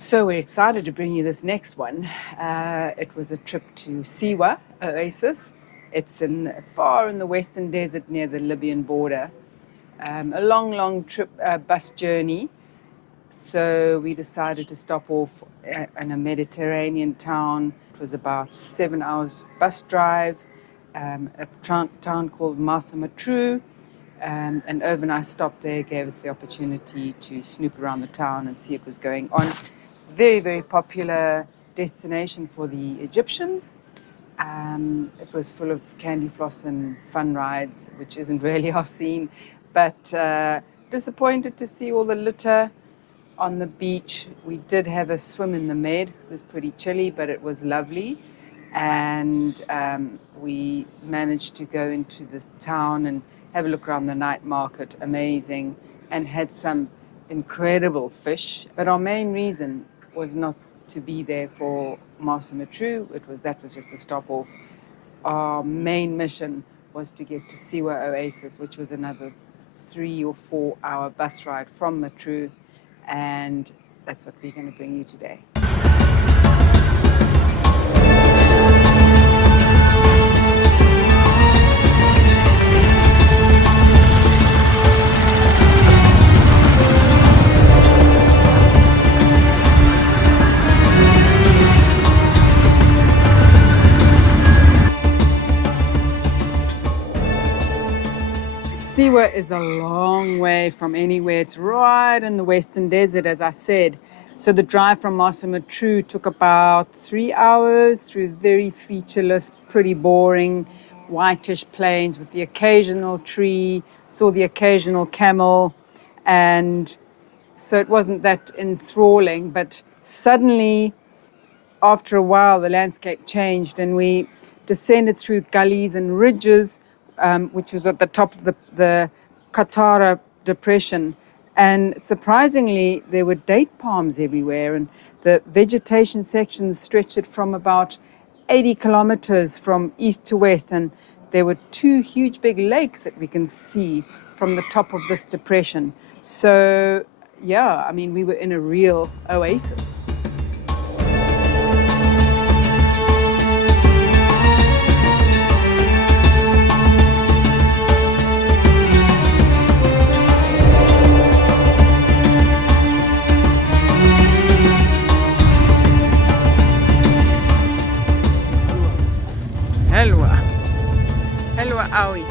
So we're excited to bring you this next one. It was a trip to Siwa Oasis. It's far in the western desert near the Libyan border. A long trip, bus journey. So we decided to stop off in a Mediterranean town. It was about 7 hours bus drive. A town called Marsa Matrouh. An overnight stop there gave us the opportunity to snoop around the town and see what was going on. Very popular destination for the Egyptians. It was full of candy floss and fun rides, which isn't really our scene, but disappointed to see all the litter on the beach. We did have a swim in the Med. It was pretty chilly, but it was lovely. And we managed to go into this town and have a look around the night market. Amazing. And had some incredible fish. But our main reason was not to be there for Marsa Matrouh. That was just a stop off. Our main mission was to get to Siwa Oasis, which was another 3 or 4 hour bus ride from Matrouh. And that's what we're going to bring you today. Siwa is a long way from anywhere. It's right in the western desert, as I said. So the drive from Marsa Matrouh took about 3 hours through very featureless, pretty boring, whitish plains with the occasional tree, saw the occasional camel. And so it wasn't that enthralling, but suddenly, after a while, the landscape changed and we descended through gullies and ridges, which was at the top of the Cleopatra Depression. And surprisingly, there were date palms everywhere, and the vegetation sections stretched from about 80 kilometers from east to west. And there were 2 huge big lakes that we can see from the top of this depression. So, yeah, I mean, we were in a real oasis. Helwa Awi.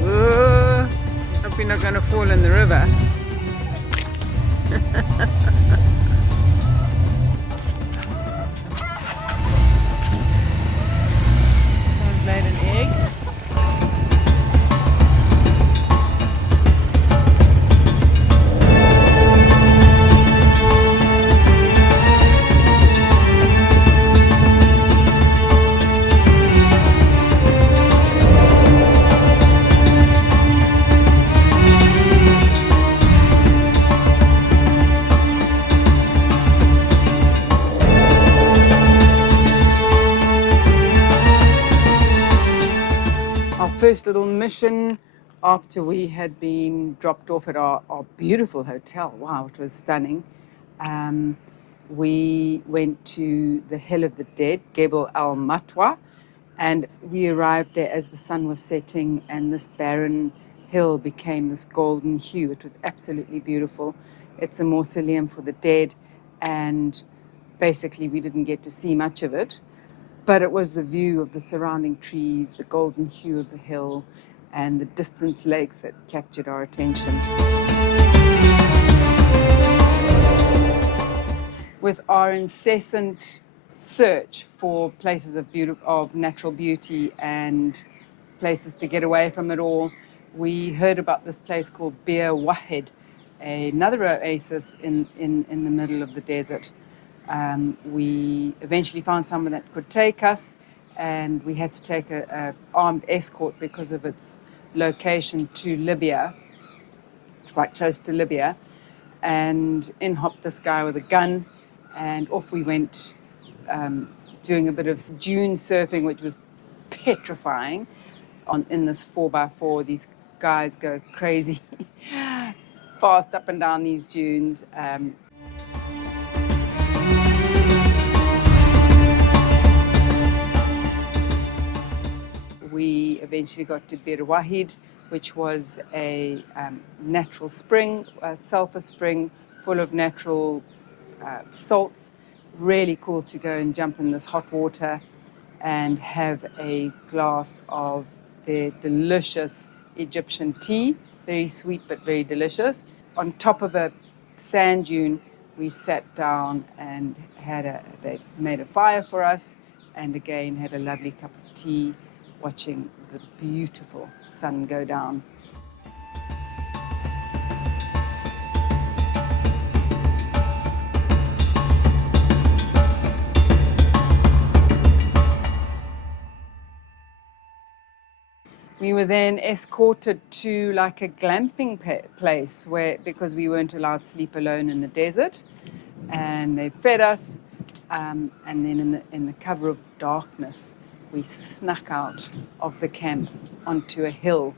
Whoa, hope you're not going to fall in the river. Someone's laid an egg. First little mission after we had been dropped off at our beautiful hotel. Wow, it was stunning. We went to the Hill of the Dead, Gebel al-Matwa, and we arrived there as the sun was setting and this barren hill became this golden hue. It was absolutely beautiful. It's a mausoleum for the dead, and basically we didn't get to see much of it. But it was the view of the surrounding trees, the golden hue of the hill, and the distant lakes that captured our attention. With our incessant search for places of natural beauty and places to get away from it all, we heard about this place called Bir Wahed, another oasis in the middle of the desert. We eventually found someone that could take us, and we had to take an armed escort because of its location to Libya. It's quite close to Libya. And in hopped this guy with a gun, and off we went, doing a bit of dune surfing, which was petrifying. in this 4x4. These guys go crazy fast up and down these dunes. We eventually got to Bir Wahid, which was a natural spring, a sulfur spring full of natural salts. Really cool to go and jump in this hot water and have a glass of their delicious Egyptian tea. Very sweet but very delicious. On top of a sand dune, we sat down and they made a fire for us, and again had a lovely cup of tea, watching the beautiful sun go down. We were then escorted to like a glamping place because we weren't allowed to sleep alone in the desert, and they fed us, and then in the cover of darkness, we snuck out of the camp onto a hill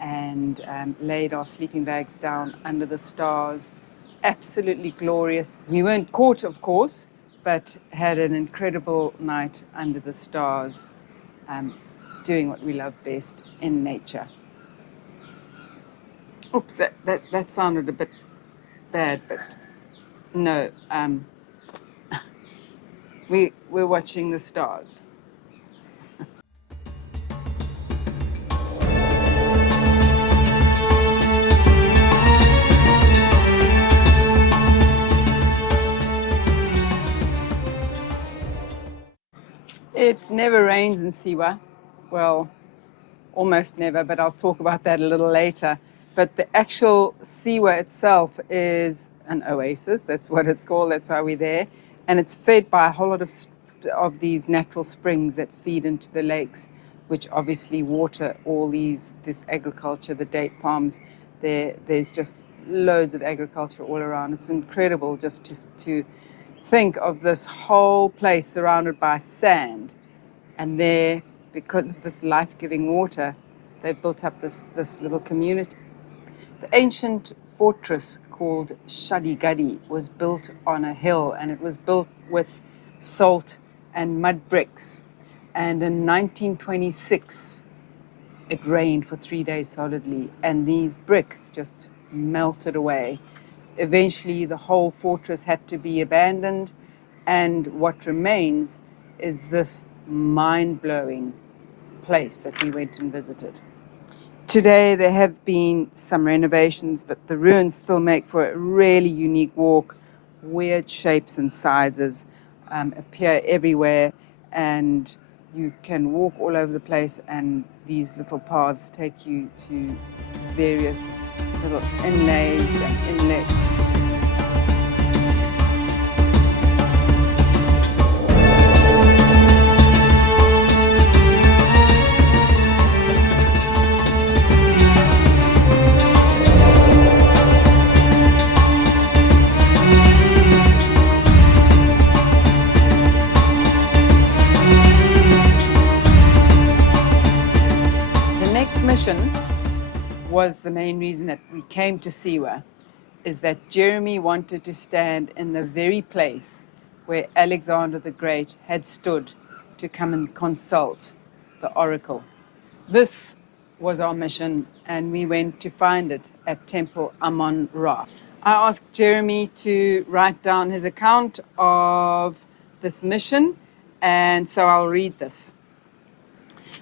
and laid our sleeping bags down under the stars. Absolutely glorious. We weren't caught, of course, but had an incredible night under the stars, doing what we love best in nature. Oops, that sounded a bit bad, but no, we're watching the stars. It never rains in Siwa. Well, almost never, but I'll talk about that a little later. But the actual Siwa itself is an oasis. That's what it's called. That's why we're there. And it's fed by a whole lot of these natural springs that feed into the lakes, which obviously water all this agriculture, the date palms. There's just loads of agriculture all around. It's incredible just to think of this whole place surrounded by sand, and there, because of this life-giving water, they've built up this little community. The ancient fortress called Shali Ghani was built on a hill, and it was built with salt and mud bricks. And in 1926, it rained for 3 days solidly, and these bricks just melted away. Eventually, the whole fortress had to be abandoned, and what remains is this mind-blowing place that we went and visited. Today, there have been some renovations, but the ruins still make for a really unique walk. Weird shapes and sizes appear everywhere, and you can walk all over the place, and these little paths take you to various little inlays and inlets. The next mission was the main reason that we came to Siwa, is that Jeremy wanted to stand in the very place where Alexander the Great had stood to come and consult the Oracle. This was our mission, and we went to find it at Temple Amun Ra. I asked Jeremy to write down his account of this mission, and so I'll read this.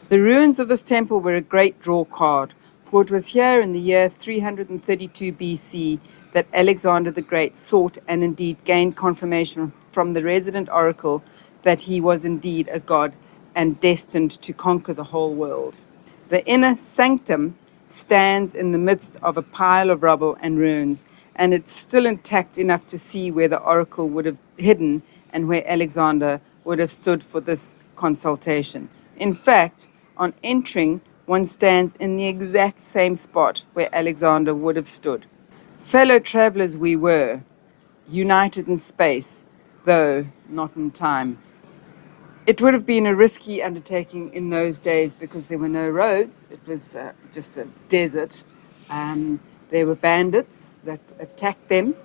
The ruins of this temple were a great draw card, for it was here in the year 332 BC that Alexander the Great sought and indeed gained confirmation from the resident oracle that he was indeed a god and destined to conquer the whole world. The inner sanctum stands in the midst of a pile of rubble and ruins, and it's still intact enough to see where the oracle would have hidden and where Alexander would have stood for this consultation. In fact, on entering, one stands in the exact same spot where Alexander would have stood. Fellow travelers we were, united in space, though not in time. It would have been a risky undertaking in those days because there were no roads. It was just a desert. There were bandits that attacked them.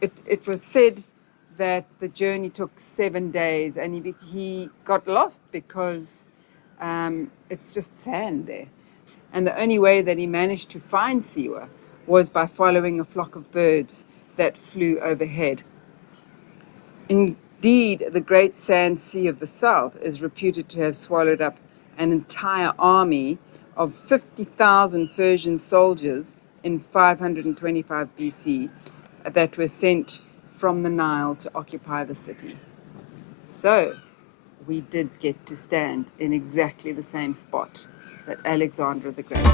It was said that the journey took 7 days, and he got lost because it's just sand there. And the only way that he managed to find Siwa was by following a flock of birds that flew overhead. Indeed, the great sand sea of the south is reputed to have swallowed up an entire army of 50,000 Persian soldiers in 525 BC that were sent from the Nile to occupy the city. So we did get to stand in exactly the same spot that Alexander the Great did.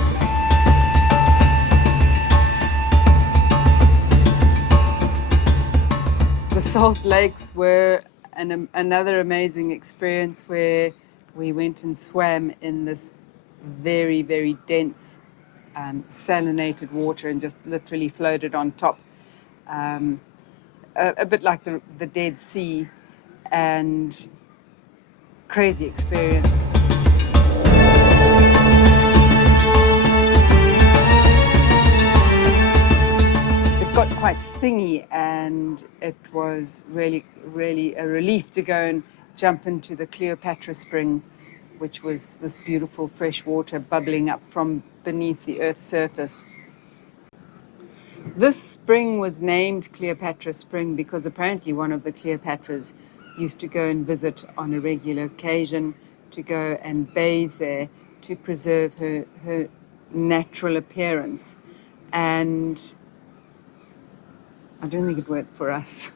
The Salt Lakes were another amazing experience where we went and swam in this very, very dense salinated water and just literally floated on top. A bit like the Dead Sea, and crazy experience. Got quite stingy, and it was really, really a relief to go and jump into the Cleopatra Spring, which was this beautiful fresh water bubbling up from beneath the Earth's surface. This spring was named Cleopatra Spring because apparently one of the Cleopatras used to go and visit on a regular occasion, to go and bathe there to preserve her natural appearance. And I don't think it worked for us.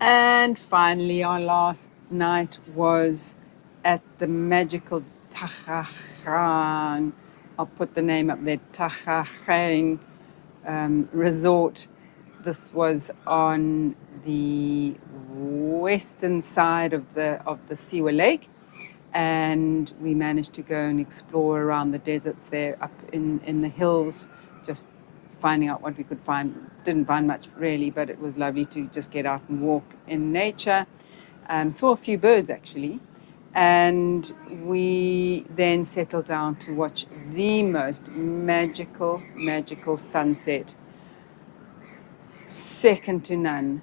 And finally, our last night was at the magical Takhahan. I'll put the name up there, Takhahan resort. This was on the western side of the Siwa Lake, and we managed to go and explore around the deserts there, up in the hills, just finding out what we could find. Didn't find much really, but it was lovely to just get out and walk in nature. Saw a few birds actually, and we then settled down to watch the most magical sunset, second to none,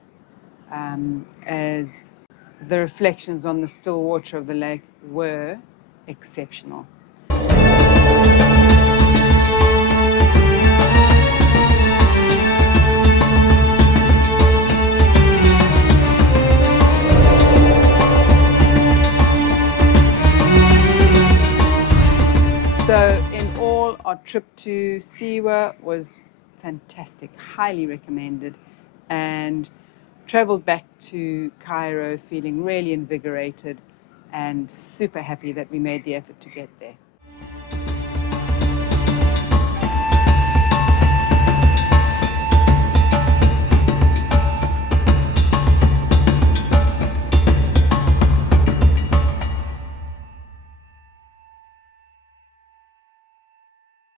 as the reflections on the still water of the lake were exceptional. So in all, our trip to Siwa was fantastic, highly recommended, and traveled back to Cairo feeling really invigorated and super happy that we made the effort to get there.